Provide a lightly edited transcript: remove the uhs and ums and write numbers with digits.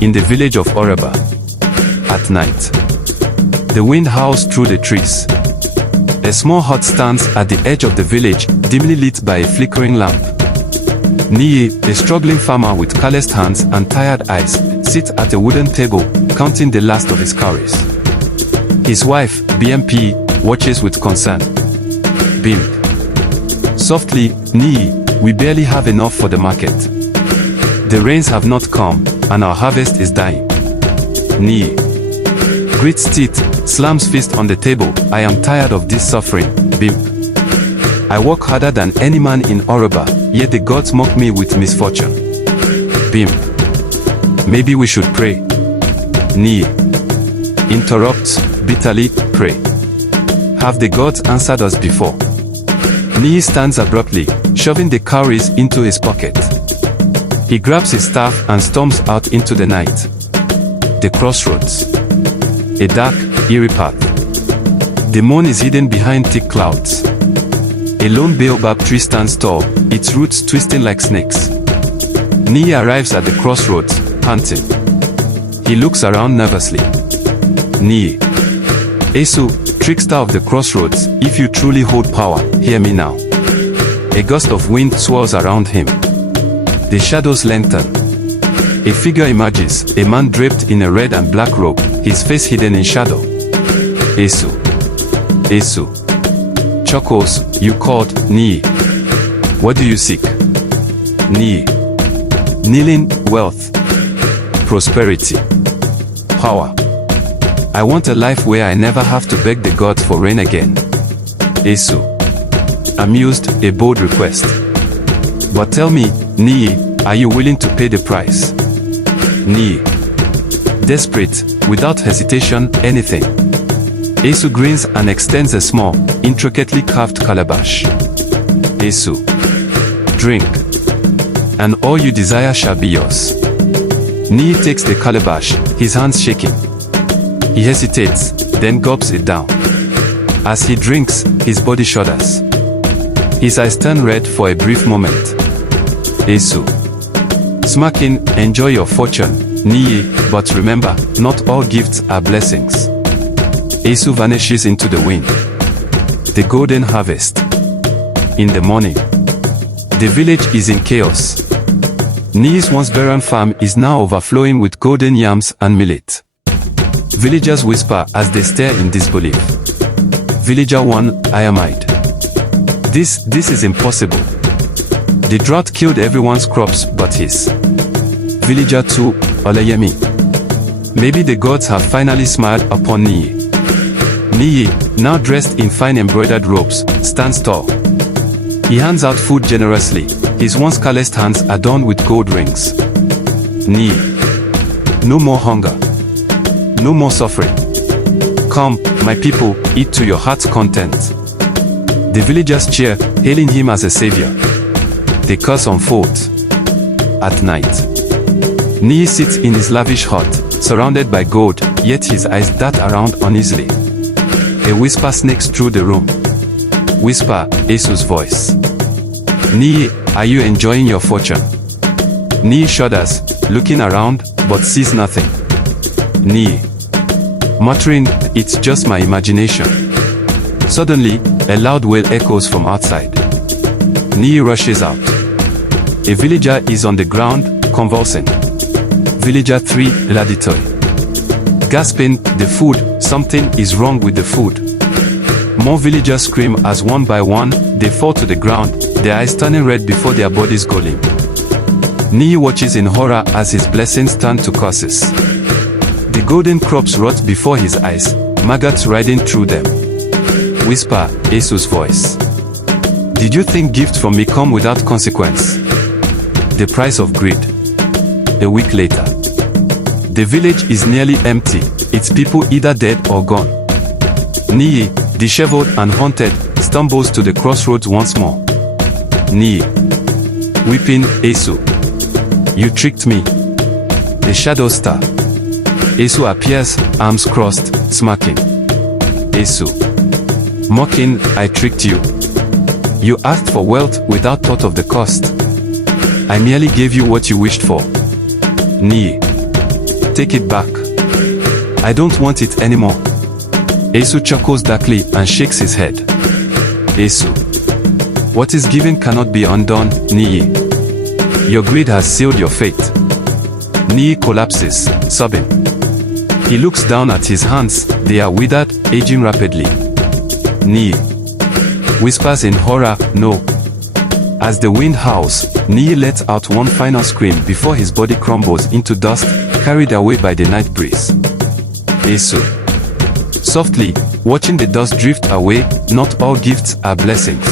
in the village of Araba. At night, the wind howls through the trees. A small hut stands at the edge of the village, dimly lit by a flickering lamp. Niyi, a struggling farmer with calloused hands and tired eyes, sits at a wooden table, counting the last of his cowries. His wife, BMP, watches with concern. Bimp. Softly, Niyi, we barely have enough for the market. The rains have not come, and our harvest is dying. Niyi grits teeth, slams fist on the table. I am tired of this suffering, Bimp. I work harder than any man in Araba, yet the gods mock me with misfortune. Bimp. Maybe we should pray. Niyi interrupts, bitterly, pray. Have the gods answered us before? Niyi stands abruptly, shoving the cowries into his pocket. He grabs his staff and storms out into the night. The crossroads. A dark, eerie path. The moon is hidden behind thick clouds. A lone baobab tree stands tall, its roots twisting like snakes. Niyi arrives at the crossroads, panting. He looks around nervously. Niyi. Esu, trickster of the crossroads, if you truly hold power, hear me now. A gust of wind swirls around him. The shadows lengthen. A figure emerges, a man draped in a red and black robe, his face hidden in shadow. Esu. Esu. Chuckles, you called, Niyi. What do you seek? Niyi. Kneeling, wealth. Prosperity. Power. I want a life where I never have to beg the gods for rain again. Esu. Amused, a bold request. But tell me, Niyi, are you willing to pay the price? Niyi. Desperate, without hesitation, anything. Esu grins and extends a small, intricately carved calabash. Esu. Drink. And all you desire shall be yours. Niyi takes the calabash, his hands shaking. He hesitates, then gulps it down. As he drinks, his body shudders. His eyes turn red for a brief moment. Esu. Smirking, enjoy your fortune, Niyi, but remember, not all gifts are blessings. Esu vanishes into the wind. The golden harvest. In the morning, the village is in chaos. Niyi's once barren farm is now overflowing with golden yams and millet. Villagers whisper as they stare in disbelief. Villager 1, Ayamide. This is impossible. The drought killed everyone's crops but his. Villager 2, Olayemi. Maybe the gods have finally smiled upon Niyi. Niyi, now dressed in fine embroidered robes, stands tall. He hands out food generously, his once calloused hands adorned with gold rings. Niyi. No more hunger. No more suffering. Come, my people, eat to your heart's content. The villagers cheer, hailing him as a savior. The curse unfolds. At night, Niyi sits in his lavish hut, surrounded by gold, yet his eyes dart around uneasily. A whisper snakes through the room. Whisper, Esu's voice. Niyi, are you enjoying your fortune? Niyi shudders, looking around, but sees nothing. Niyi. Muttering, it's just my imagination. Suddenly, a loud wail echoes from outside. Niyi rushes out. A villager is on the ground, convulsing. Villager 3, Latjay. Gasping, the food, something is wrong with the food. More villagers scream as one by one, they fall to the ground, their eyes turning red before their bodies go limp. Niyi watches in horror as his blessings turn to curses. The golden crops rot before his eyes, maggots riding through them. Whisper, Esu's voice. Did you think gifts from me come without consequence? The price of greed. A week later. The village is nearly empty, its people either dead or gone. Niyi, disheveled and haunted, stumbles to the crossroads once more. Niyi. Weeping, Esu. You tricked me. The shadows star. Esu appears, arms crossed, smirking. Esu. Mocking, I tricked you. You asked for wealth without thought of the cost. I merely gave you what you wished for. Niyi. Take it back. I don't want it anymore. Esu chuckles darkly and shakes his head. Esu. What is given cannot be undone, Niyi. Your greed has sealed your fate. Niyi collapses, sobbing. He looks down at his hands, they are withered, aging rapidly. Niyi whispers in horror, no. As the wind howls, Niyi lets out one final scream before his body crumbles into dust, carried away by the night breeze. Esu. Softly, watching the dust drift away, not all gifts are blessings.